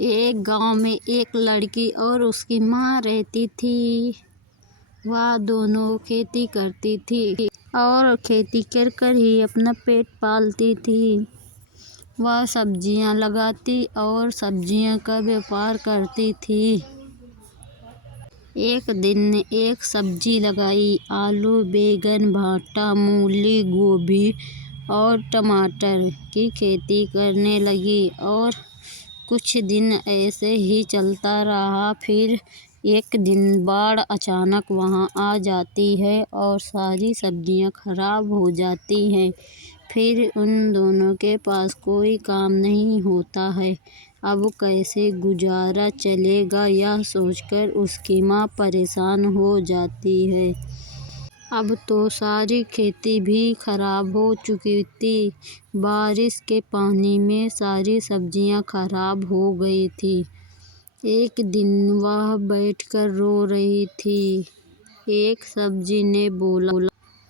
एक गांव में एक लड़की और उसकी माँ रहती थी। वह दोनों खेती करती थी और खेती कर कर ही अपना पेट पालती थी। वह सब्जियां लगाती और सब्जियों का व्यापार करती थी। एक दिन एक सब्जी लगाई। आलू, बैंगन, भाटा, मूली, गोभी और टमाटर की खेती करने लगी और कुछ दिन ऐसे ही चलता रहा। फिर एक दिन बाढ़ अचानक वहां आ जाती है और सारी सब्जियां खराब हो जाती हैं। फिर उन दोनों के पास कोई काम नहीं होता है। अब कैसे गुजारा चलेगा यह सोचकर उसकी माँ परेशान हो जाती है। अब तो सारी खेती भी खराब हो चुकी थी। बारिश के पानी में सारी सब्जियां खराब हो गई थी। एक दिन वह बैठकर रो रही थी। एक सब्जी ने बोला।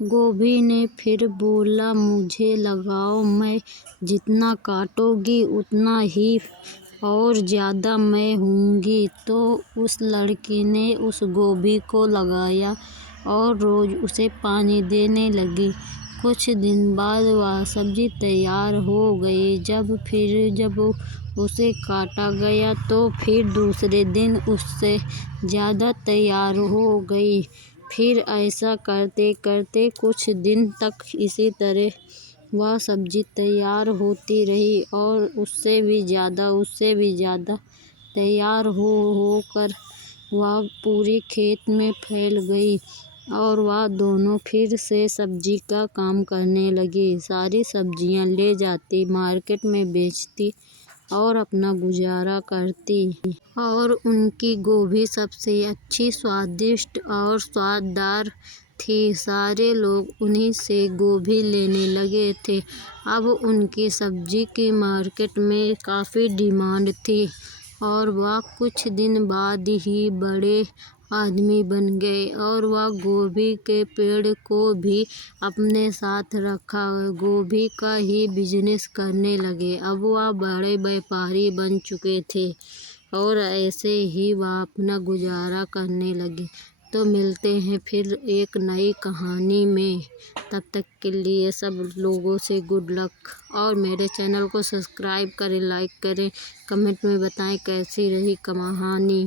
गोभी ने फिर बोला, मुझे लगाओ, मैं जितना काटोगी उतना ही और ज़्यादा मैं होंगी। तो उस लड़की ने उस गोभी को लगाया और रोज़ उसे पानी देने लगी। कुछ दिन बाद वह सब्जी तैयार हो गई। जब उसे काटा गया तो फिर दूसरे दिन उससे ज़्यादा तैयार हो गई। फिर ऐसा करते करते कुछ दिन तक इसी तरह वह सब्जी तैयार होती रही और उससे भी ज़्यादा तैयार होकर वह पूरे खेत में फैल गई और वह दोनों फिर से सब्जी का काम करने लगी। सारी सब्जियां ले जाती, मार्केट में बेचती और अपना गुजारा करती। और उनकी गोभी सबसे अच्छी, स्वादिष्ट और स्वाददार थी। सारे लोग उन्हीं से गोभी लेने लगे थे। अब उनकी सब्जी की मार्केट में काफ़ी डिमांड थी और वह कुछ दिन बाद ही बड़े आदमी बन गए और वह गोभी के पेड़ को भी अपने साथ रखा, गोभी का ही बिजनेस करने लगे। अब वह बड़े व्यापारी बन चुके थे और ऐसे ही वह अपना गुजारा करने लगे। तो मिलते हैं फिर एक नई कहानी में। तब तक के लिए सब लोगों से गुड लक और मेरे चैनल को सब्सक्राइब करें, लाइक करें, कमेंट में बताएं कैसी रही कहानी।